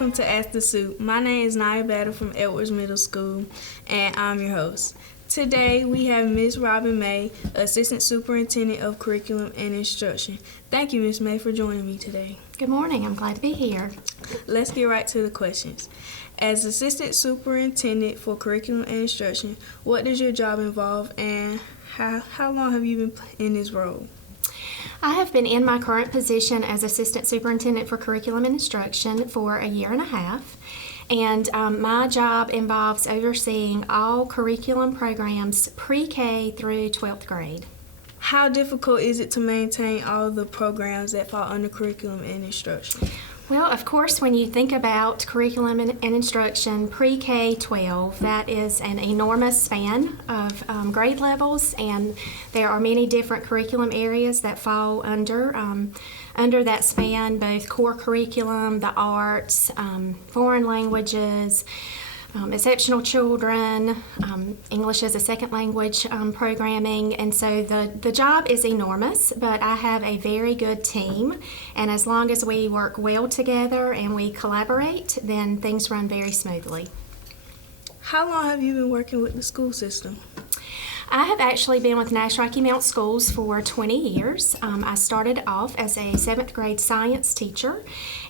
welcome to Ask the Supt. My name is Nya Battle from Edwards Middle School, and I'm your host. Today we have Ms. Robin May, Assistant Superintendent of Curriculum and Instruction. Thank you, Ms. May, for joining me today. Good morning. I'm glad to be here. Let's get right to the questions. As Assistant Superintendent for Curriculum and Instruction, what does your job involve, and how long have you been in this role? I have been in my current position as Assistant Superintendent for Curriculum and Instruction for a year and a half, and my job involves overseeing all curriculum programs pre-K through 12th grade. How difficult is it to maintain all the programs that fall under curriculum and instruction? Well, of course, when you think about curriculum and instruction pre-K-12, that is an enormous span of grade levels, and there are many different curriculum areas that fall under that span, both core curriculum, the arts, foreign languages, exceptional children, English as a second language programming, and so the job is enormous, but I have a very good team, and as long as we work well together and we collaborate, then things run very smoothly. How long have you been working with the school system? I have actually been with Nash-Rocky Mount Schools for 20 years. I started off as a 7th grade science teacher,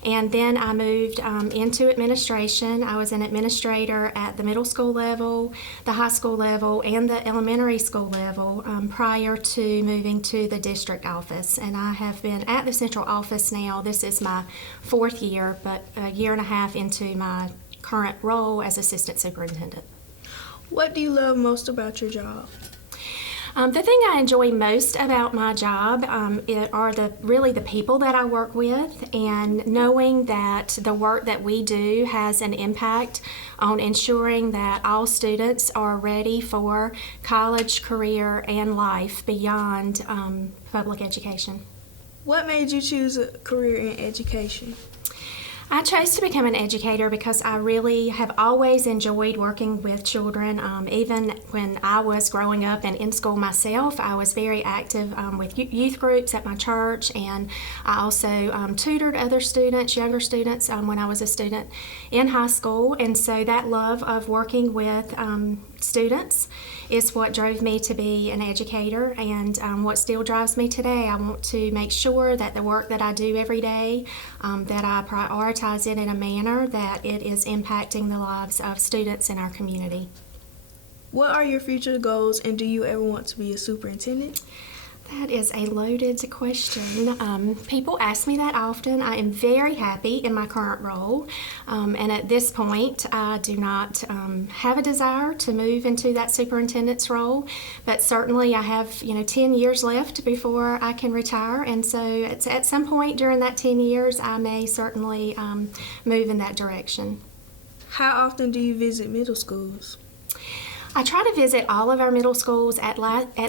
and then I moved into administration. I was an administrator at the middle school level, the high school level, and the elementary school level prior to moving to the district office. And I have been at the central office now. This is my 4th year, but a year and a half into my current role as assistant superintendent. What do you love most about your job? The thing I enjoy most about my job are really the people that I work with, and knowing that the work that we do has an impact on ensuring that all students are ready for college, career, and life beyond public education. What made you choose a career in education? I chose to become an educator because I really have always enjoyed working with children. Even when I was growing up and in school myself, I was very active with youth groups at my church, and I also tutored other students, younger students, when I was a student in high school. And so that love of working with students is what drove me to be an educator, and what still drives me today. I want to make sure that the work that I do every day, that I prioritize it in a manner that it is impacting the lives of students in our community. What are your future goals, and do you ever want to be a superintendent? That is a loaded question. People ask me that often. I am very happy in my current role, and at this point I do not have a desire to move into that superintendent's role, but certainly I have 10 years left before I can retire, and so at some point during that 10 years I may certainly move in that direction. How often do you visit middle schools? I try to visit all of our middle schools at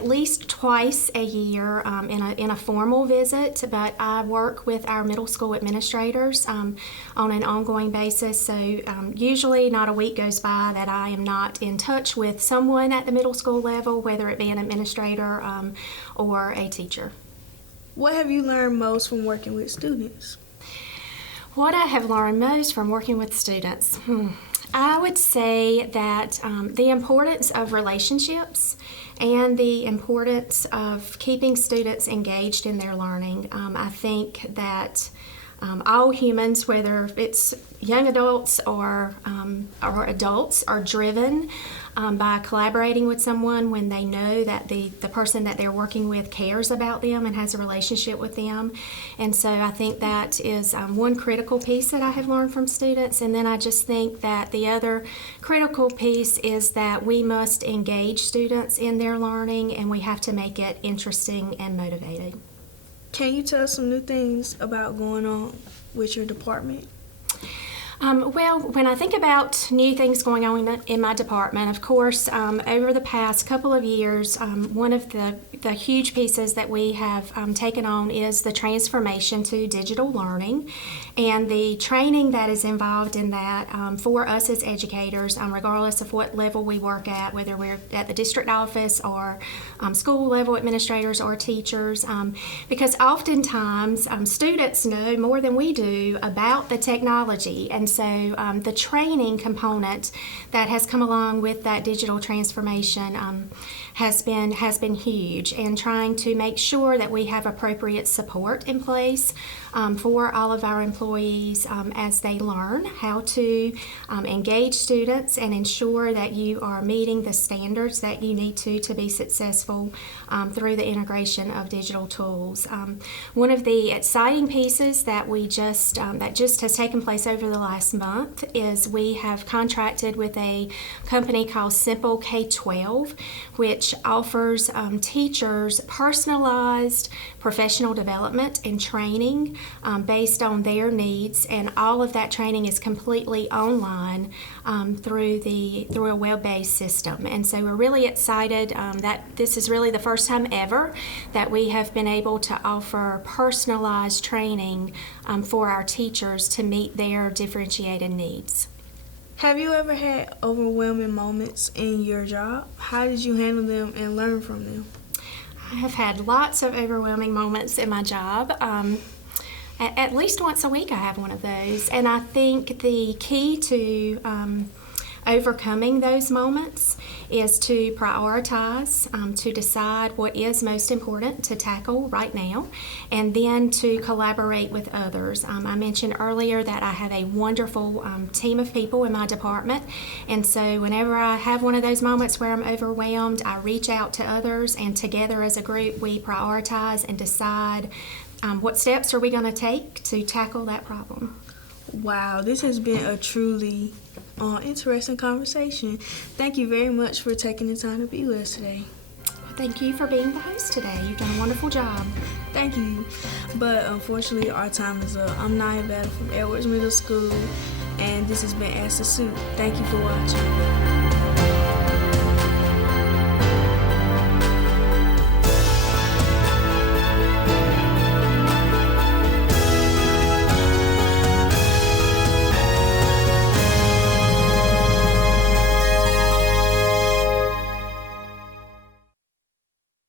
least twice a year in a formal visit, but I work with our middle school administrators on an ongoing basis, so usually not a week goes by that I am not in touch with someone at the middle school level, whether it be an administrator or a teacher. What have you learned most from working with students? What I have learned most from working with students? I would say that the importance of relationships and the importance of keeping students engaged in their learning. I think that all humans, whether it's young adults or adults, are driven by collaborating with someone when they know that the person that they're working with cares about them and has a relationship with them. And so I think that is one critical piece that I have learned from students. And then I just think that the other critical piece is that we must engage students in their learning, and we have to make it interesting and motivating. Can you tell us some new things about going on with your department? Well, when I think about new things going on in my department, of course, over the past couple of years, one of the huge pieces that we have taken on is the transformation to digital learning, and the training that is involved in that for us as educators, regardless of what level we work at, whether we're at the district office or school level administrators or teachers, because oftentimes students know more than we do about the technology, and so the training component that has come along with that digital transformation has been huge, and trying to make sure that we have appropriate support in place for all of our employees as they learn how to engage students and ensure that you are meeting the standards that you need to be successful through the integration of digital tools. One of the exciting pieces that just has taken place over the last month is we have contracted with a company called Simple K-12, which offers teachers personalized professional development and training based on their needs, and all of that training is completely online through a web-based system. And so we're really excited that this is really the first time ever that we have been able to offer personalized training for our teachers to meet their differentiated needs. Have you ever had overwhelming moments in your job? How did you handle them and learn from them? I have had lots of overwhelming moments in my job. At least once a week I have one of those. And I think the key to overcoming those moments is to prioritize, to decide what is most important to tackle right now, and then to collaborate with others. I mentioned earlier that I have a wonderful team of people in my department, and so whenever I have one of those moments where I'm overwhelmed, I reach out to others, and together as a group we prioritize and decide what steps are we going to take to tackle that problem. Wow, this has been a truly interesting conversation. Thank you very much for taking the time to be with us today. Thank you for being the host today. You've done a wonderful job. Thank you. But unfortunately, our time is up. I'm Nya Battle from Edwards Middle School, and this has been Ask the Supt. Thank you for watching.